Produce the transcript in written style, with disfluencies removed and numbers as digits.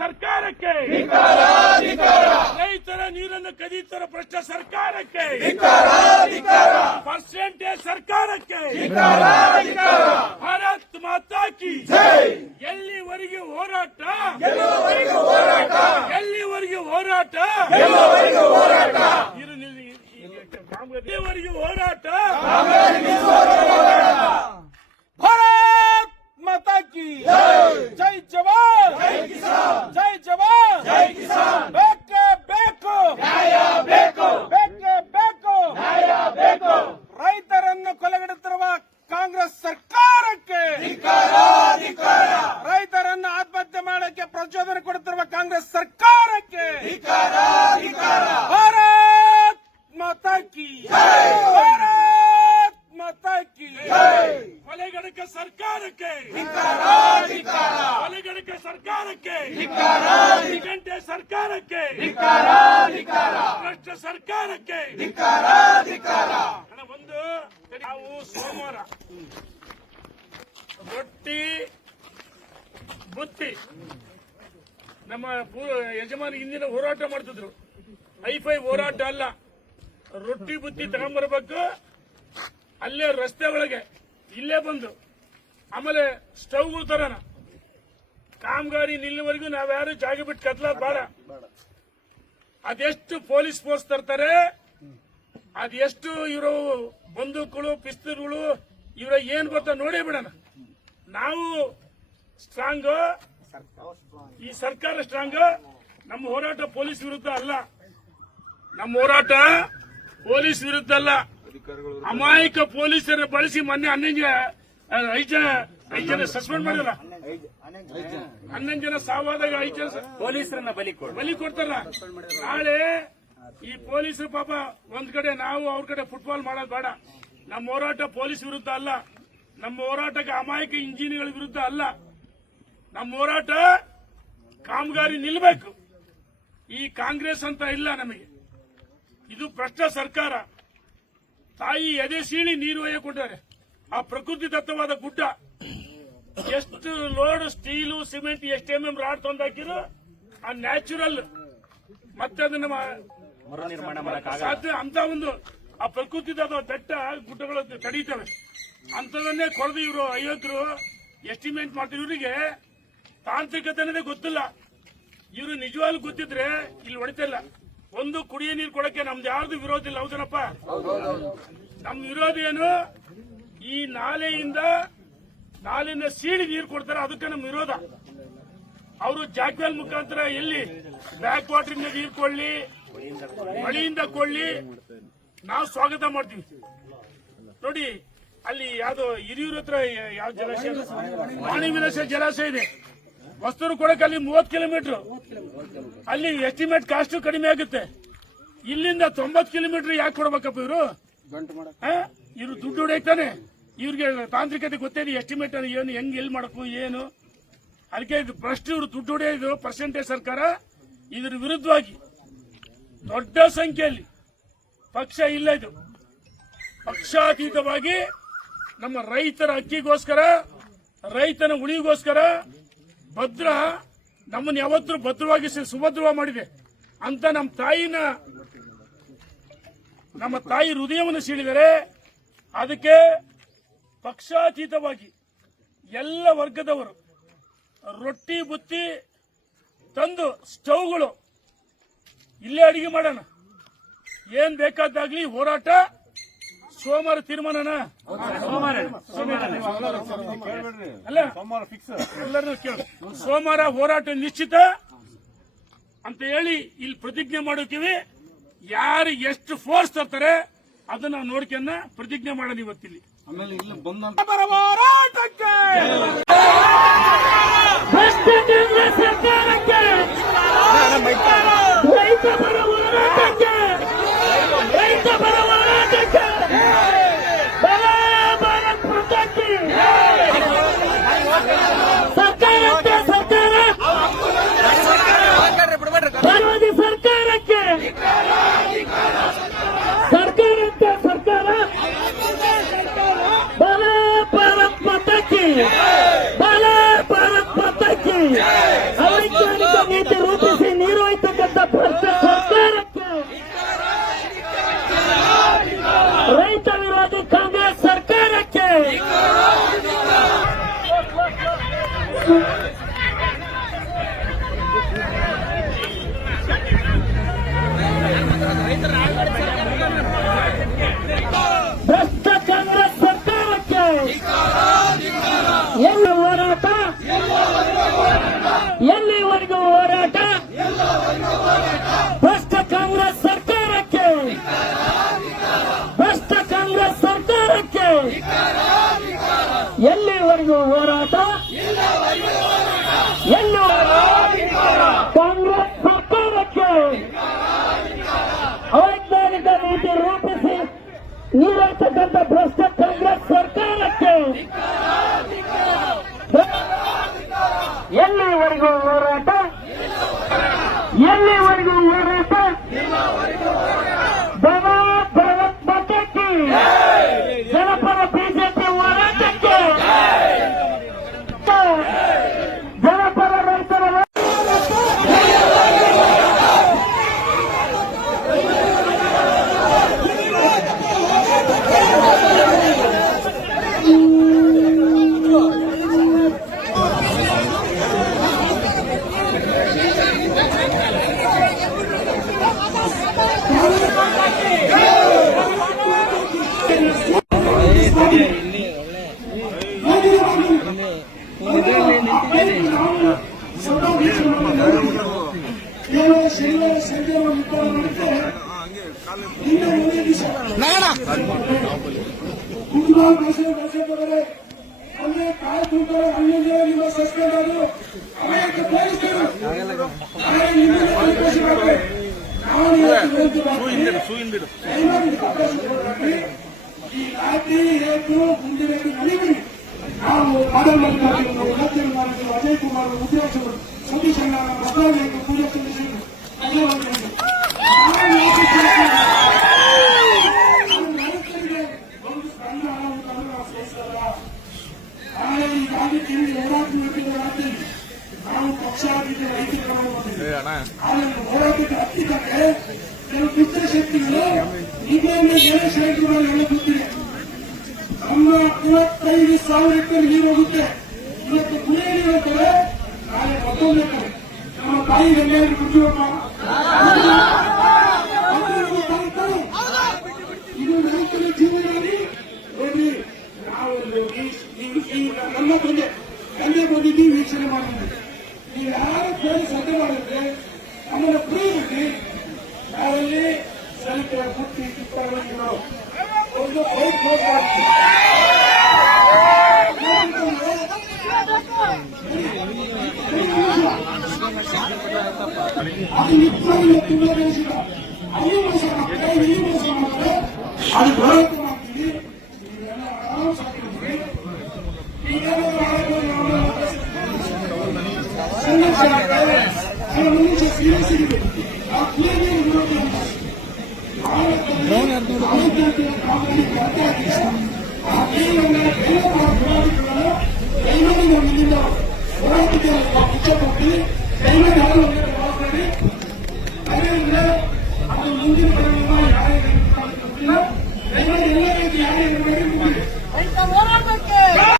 ಸರ್ಕಾರಕ್ಕೆ, ರೈತರ ನೀರನ್ನು ಕದೀತರ ಭ್ರಷ್ಟ ಸರ್ಕಾರಕ್ಕೆ, ಪರ್ಸೆಂಟೇಜ್ ಸರ್ಕಾರಕ್ಕೆ, ಭಾರತ್ ಮಾತಾ ಕಿ ಎಲ್ಲಿವರೆಗೆ ಹೋರಾಟ, ಎಲ್ಲಿವರೆಗೆ ಹೋರಾಟ, ಎಲ್ಲಿವರೆಗೆ ಹೋರಾಟ, ಭಾರತ್ ಮಾತಾ ಕಿ ಜೈ ಜವಾನ್, ಜೈ ಜವಾನ್, ಜೈ ಕಿಸಾನ್. ಬೇಕೇ ಬೇಕು ನ್ಯಾಯ, ಬೇಕು ಬೇಕೇ ಬೇಕು ನ್ಯಾಯ, ಬೇಕು. ರೈತರನ್ನು ಕೊಲೆಗಡುತ್ತಿರುವ ಕಾಂಗ್ರೆಸ್ ಸರ್ಕಾರಕ್ಕೆ, ರೈತರನ್ನು ಆತ್ಮಹತ್ಯೆ ಮಾಡಕ್ಕೆ ಪ್ರಚೋದನೆ ಕೊಡುತ್ತಿರುವ ಕಾಂಗ್ರೆಸ್ ಸರ್ಕಾರಕ್ಕೆ ಭಾರತ್ ಮಾತಾ ಕಿ, ಭಾರತ್ ಮಾತಾ ಕಿ. ಕೊಲೆಗಡಕ ಸರ್ಕಾರಕ್ಕೆ, ಕೊಲೆಗಡಕ ಸರ್ಕಾರಕ್ಕೆ, ಗಂಟೆ ಸರ್ಕಾರಕ್ಕೆ, ಭ್ರಷ್ಟ ಸರ್ಕಾರಕ್ಕೆ. ಒಂದು ನಾವು ಸೋಮವಾರ ರೊಟ್ಟಿ ಬುತ್ತಿ ನಮ್ಮ ಯಜಮಾನ ಹಿಂದಿನ ಹೋರಾಟ ಮಾಡ್ತಿದ್ರು. ಹೈಫೈ ಹೋರಾಟ ಅಲ್ಲ, ರೊಟ್ಟಿ ಬುತ್ತಿ ತಗೊಂಡ್ಬರ್ಬೇಕು, ಅಲ್ಲೇ ರಸ್ತೆ ಒಳಗೆ ಇಲ್ಲೇ ಬಂದು ಆಮೇಲೆ ಸ್ಟವ್ಗಳು ತರೋಣ. ಕಾಮಗಾರಿ ನಿಲ್ಲುವರೆಗೂ ನಾವ್ಯಾರು ಜಾಗ ಬಿಟ್ಟು ಕತ್ಲಾದ ಬೇಡ. ಅದೆಷ್ಟು ಪೊಲೀಸ್ ಫೋರ್ಸ್ ತರ್ತಾರೆ, ಅದೆಷ್ಟು ಇವರು ಬಂದೂಕುಗಳು ಪಿಸ್ತೂಲ್ಗಳು ಇವರ ಏನ್ ಗೊತ್ತಾ ನೋಡಿ ಬಿಡೋಣ. ನಾವು ಸ್ಟ್ರಾಂಗ್, ಈ ಸರ್ಕಾರ ಸ್ಟ್ರಾಂಗ್. ನಮ್ಮ ಹೋರಾಟ ಪೊಲೀಸ್ ವಿರುದ್ಧ ಅಲ್ಲ, ನಮ್ಮ ಹೋರಾಟ ಪೊಲೀಸ್ ವಿರುದ್ಧ ಅಲ್ಲ. ಅಮಾಯಕ ಪೊಲೀಸರ ಬಳಸಿ ಮೊನ್ನೆ 5 ಜನ ಸಸ್ಪೆಂಡ್ ಮಾಡಿಲ್ಲ, 11 ಜನ ಸಾವಾದಾಗ 5 ಜನ ಪೊಲೀಸರನ್ನ ಬಲಿ ಕೊಡ್ತಾರ. ನಾಳೆ ಈ ಪೊಲೀಸರು ಪಾಪ ಒಂದ್ ಕಡೆ ನಾವು ಅವ್ರ ಕಡೆ ಫುಟ್ಬಾಲ್ ಮಾಡೋದು ಬೇಡ. ನಮ್ಮ ಹೋರಾಟ ಪೊಲೀಸ್ ವಿರುದ್ಧ ಅಲ್ಲ, ನಮ್ಮ ಹೋರಾಟಕ್ಕೆ ಅಮಾಯಕ ಇಂಜಿನಿಯರ್ಗಳ ವಿರುದ್ಧ ಅಲ್ಲ. ನಮ್ಮ ಹೋರಾಟ ಕಾಮಗಾರಿ ನಿಲ್ಲಬೇಕು. ಈ ಕಾಂಗ್ರೆಸ್ ಅಂತ ಇಲ್ಲ ನಮಗೆ. ಇದು ಭ್ರಷ್ಟ ಸರ್ಕಾರ. ತಾಯಿ ಎದೆ ಸೀಳಿ ನೀರು ಒಯ್ಯಕೊಂಡಿದ್ದಾರೆ. ಆ ಪ್ರಕೃತಿ ದತ್ತವಾದ ಗುಡ್ಡ ಎಷ್ಟು ಲೋಡ್ ಸ್ಟೀಲು ಸಿಮೆಂಟ್ ಎಷ್ಟು ಎಂಎಂ ರಾಡ್ ತಂದಾಕಿದ್ರು ಆ ನ್ಯಾಚುರಲ್ ಮತ್ತೆ ಅದನ್ನ ಸಾಧ್ಯ ಅಂತ ಒಂದು ಆ ಪ್ರಕೃತಿ ದಟ್ಟ ಗುಡ್ಡಗಳು ತಡೀತವೆ. ಅಂತವನ್ನೇ ಕೊಡದು ಇವರು ಅಯೋಗ್ಯರು ಎಸ್ಟಿಮೇಟ್ ಮಾಡ್ತಾರೆ. ಇವರಿಗೆ ತಾಂತ್ರಿಕತೆ ಅನ್ನೋದೇ ಗೊತ್ತಿಲ್ಲ. ಇವರು ನಿಜವಾಗ್ಲೂ ಗೊತ್ತಿದ್ರೆ ಇಲ್ಲಿ ಹೊಡಿತಿಲ್ಲ. ಒಂದು ಕುಡಿಯ ನೀರು ಕೊಡಕ್ಕೆ ನಮ್ದು ಯಾರ್ದು ವಿರೋಧ ಇಲ್ಲ. ಹೌದನಪ್ಪ? ನಮ್ ವಿರೋಧ ಏನು? ಈ ನಾಲೆಯಿಂದ ಸೀಳಿ ನೀರು ಕೊಡ್ತಾರೆ, ಅದಕ್ಕೆ ನಮ್ ವಿರೋಧ. ಅವರು ಜಾಕ್ವೆಲ್ ಮುಖಾಂತರ ಎಲ್ಲಿ ಬ್ಯಾಕ್ ವಾಟರ್ ಇಂದ ನೀರು ಕೊಳ್ಳಿ, ಮಳೆಯಿಂದ ಕೊಳ್ಳಿ, ನಾವು ಸ್ವಾಗತ ಮಾಡ್ತೀವಿ. ನೋಡಿ ಅಲ್ಲಿ ಯಾವ್ದೋ ಹಿರಿಯೂರ ಹತ್ರ ಯಾವ ಜಲಾಶಯ, ವಾಣಿ ವಿಲಾಸ ಜಲಾಶಯ ಇದೆ. ವಸ್ತುರು ಕೊಡಕ್ಕೆ ಅಲ್ಲಿ 30 ಕಿಲೋಮೀಟರ್. ಅಲ್ಲಿ ಎಸ್ಟಿಮೇಟ್ ಕಾಸ್ಟ್ ಕಡಿಮೆ ಆಗುತ್ತೆ. ಇಲ್ಲಿಂದ 90 ಕಿಲೋಮೀಟರ್ ಯಾಕೆ ಕೊಡ್ಬೇಕಪ್ಪ ಇವರು? ಇವ್ರು ದುಡ್ಡು ಹೊಡೆಯುತ್ತಾನೆ. ಇವ್ರಿಗೆ ತಾಂತ್ರಿಕತೆ ಗೊತ್ತೇನೆ, ಎಸ್ಟಿಮೇಟ್ ಏನು, ಹೆಂಗ್ ಎಲ್ಲಿ ಮಾಡಬೇಕು ಏನು. ಅದಕ್ಕೆ ಇದು ಫಸ್ಟ್ ಇವರು ದುಡ್ಡು ಹೊಡೆಯೋದು ಪರ್ಸೆಂಟೇಜ್ ಸರ್ಕಾರ. ಇದರ ವಿರುದ್ಧವಾಗಿ ದೊಡ್ಡ ಸಂಖ್ಯೆಯಲ್ಲಿ ಪಕ್ಷ ಇಲ್ಲ, ಇದು ಪಕ್ಷಾತೀತವಾಗಿ ನಮ್ಮ ರೈತರ ಅಕ್ಕಿಗೋಸ್ಕರ, ರೈತನ ಉಳಿಗೋಸ್ಕರ ಭದ್ರ, ನಮ್ಮನ್ನು ಯಾವತ್ತೂ ಭದ್ರವಾಗಿ ಸುಭದ್ರ ಮಾಡಿದೆ ಅಂತ ನಮ್ಮ ತಾಯಿ ಹೃದಯವನ್ನು ಸೀಳಿದರೆ. ಅದಕ್ಕೆ ಪಕ್ಷಾತೀತವಾಗಿ ಎಲ್ಲ ವರ್ಗದವರು ರೊಟ್ಟಿ ಬುತ್ತಿ ತಂದು ಸ್ಟವ್ಗಳು ಇಲ್ಲೇ ಅಡಿಗೆ ಮಾಡೋಣ. ಏನ್ ಬೇಕಾದಾಗ್ಲಿ ಹೋರಾಟ ಸೋಮವಾರ ತೀರ್ಮಾನನ ಅಲ್ಲ, ಎಲ್ಲರೂ ಕೇಳ. ಸೋಮವಾರ ಹೋರಾಟ ನಿಶ್ಚಿತ ಅಂತ ಹೇಳಿ ಇಲ್ಲಿ ಪ್ರತಿಜ್ಞೆ ಮಾಡೋಕಿವಿ. ಯಾರು ಎಷ್ಟು ಫೋರ್ಸ್ ತರ್ತಾರೆ ಅದನ್ನ ನಾವು ನೋಡ್ಕೊಂಡ ಪ್ರತಿಜ್ಞೆ ಮಾಡೋದು ಇವತ್ತಿಲ್ಲಿ. ಆಮೇಲೆ ಇಲ್ಲಿ ಬಂದ ಹೋರಾಟಕ್ಕೆ भारत माता की ಎಲ್ಲಿವರೆಗೂ ಹೋರಾಟ ಭ್ರಷ್ಟ ಕಾಂಗ್ರೆಸ್ ಸರ್ಕಾರಕ್ಕೆ, ಭ್ರಷ್ಟ ಕಾಂಗ್ರೆಸ್ ಸರ್ಕಾರಕ್ಕೆ ಎಲ್ಲಿವರೆಗೂ ಹೋರಾಟ, ಎಲ್ಲೂ ಕಾಂಗ್ರೆಸ್ ಸರ್ಕಾರಕ್ಕೆ ಅವೈಜ್ಞಾನಿಕ ನೀತಿ ರೂಪಿಸಿ ನೀಡಿರ್ತಕ್ಕಂಥ ಭ್ರಷ್ಟ ಕಾಂಗ್ರೆಸ್ ಸರ್ಕಾರಕ್ಕೆ ಎಲ್ಲಿವರೆಗೂ ಹೋರಾಟ, ಎಲ್ಲಿವರೆಗೂ ಹೋರಾಟ, ಭಾರತ್ ಮಾತಾಕ್ಕೆ ಜನಪರ ಬಿಜೆಪಿ ಹೋರಾಟಕ್ಕೆ, ಜನಪರ ರೈತರ ಶನಿವಾರ ಸಂಜೆ ವರ್ಷದವರೆ ಅಲ್ಲೇ ಕಾರ್ ತುಂಬಿದರೆ ಅಲ್ಲಿಂದ ನಿಮ್ಮ ಸಸ್ಪೆಂಡ್ ಆದರು ಅನೇಕ ಪೊಲೀಸರು ಈ ರಾತ್ರಿ ಏತು ಮುಂದಿನ ನಲಿವಿ ನಾವು ಮಲ್ಲಿಕಾರ್ಜುನ ಅಜಯ್ ಕುಮಾರ್ ಉದ್ಯೋಗರು ಸತೀಶ್ ಅಣ್ಣ ಬಸವರಾಜ ಪೂಜಾ ಚಂದ್ರಶೇಖರ್ ಒಂದು ಸ್ಪಂದ ನಾಳೆ ಈ ರಾಜ್ಯದಲ್ಲಿ ಹೋರಾಟ ನಡೆಸಿದ ರಾಜ್ಯ ನಾವು ಪಕ್ಷಾತೀತ ರೈತರು ಹೋರಾಟಕ್ಕೆ ಹತ್ತಿದ್ದಕ್ಕೆ ಕೆಲವು ದುಷ್ಟ ಶಕ್ತಿಗಳು ಈಗಾಗಲೇ ಬೇರೆ ಷಡ್ಯಂತ್ರಗಳೆಲ್ಲ ಗೊತ್ತಿದೆ. ನಮ್ಮ 25,000 ಹೆಕ್ಟೇರ್ ನೀರು ಹೋಗುತ್ತೆ. ಇವತ್ತು ಕುಡಿಯ ನೀರು ಹೋಗ್ತವೆ, ನಾಳೆ ಮತ್ತೊಂದು ಹೋಗ್ತವೆ. ನಮ್ಮ ತಾಯಿಗೆ ಎಲ್ಲರೂ ಕುಡಿಯುವಪ್ಪ ಇದು ರೈತರ ಜೀವನದಲ್ಲಿ ನೋಡ್ರಿ. ನಾವು ನಮ್ಮ ತಂದೆ ಬಂದಿದ್ದೀವಿ ವೀಕ್ಷಣೆ ಮಾಡಿದ್ವಿ. ನೀವು ಯಾರು ಬೇರೆ ಸದ್ಯ ಮಾಡಿದ್ರೆ ನಮ್ಮನ್ನು ಕುಡಿಯಬೇಕು. ನಾವಲ್ಲಿ ಸ್ವಲ್ಪ ಬುಟ್ಟಿ ಕಿತ್ತಾಡಿದ್ರು ಒಂದು ಬೈಕ್ ಹೋಗ್ತೀವಿ. ಅದು ನಿಜವಾಗಿ ತುಂಬಾ ದೇಶಿಲ್ಲ. ಅಲ್ಲಿ ಮೋಸ ಮಾಡ್ತಾರೆ, ಇಲ್ಲಿ ಮೋಸ ಮಾಡ್ತಾರೆ, ಅದು ಹೋರಾಟ ಮಾಡ್ತೀವಿ. ನೀವೆಲ್ಲ ಆರಾಮ್ ಸಾಕಿದ್ರಿ. ಮನುಷ್ಯ ಸೀರಿಯಸ್ ಇದೆ. ಆ ಕ್ಲಿಯರ್ ವಿರೋಧ ಹೋರಾಟಕ್ಕೆ ಇಷ್ಟಪಟ್ಟು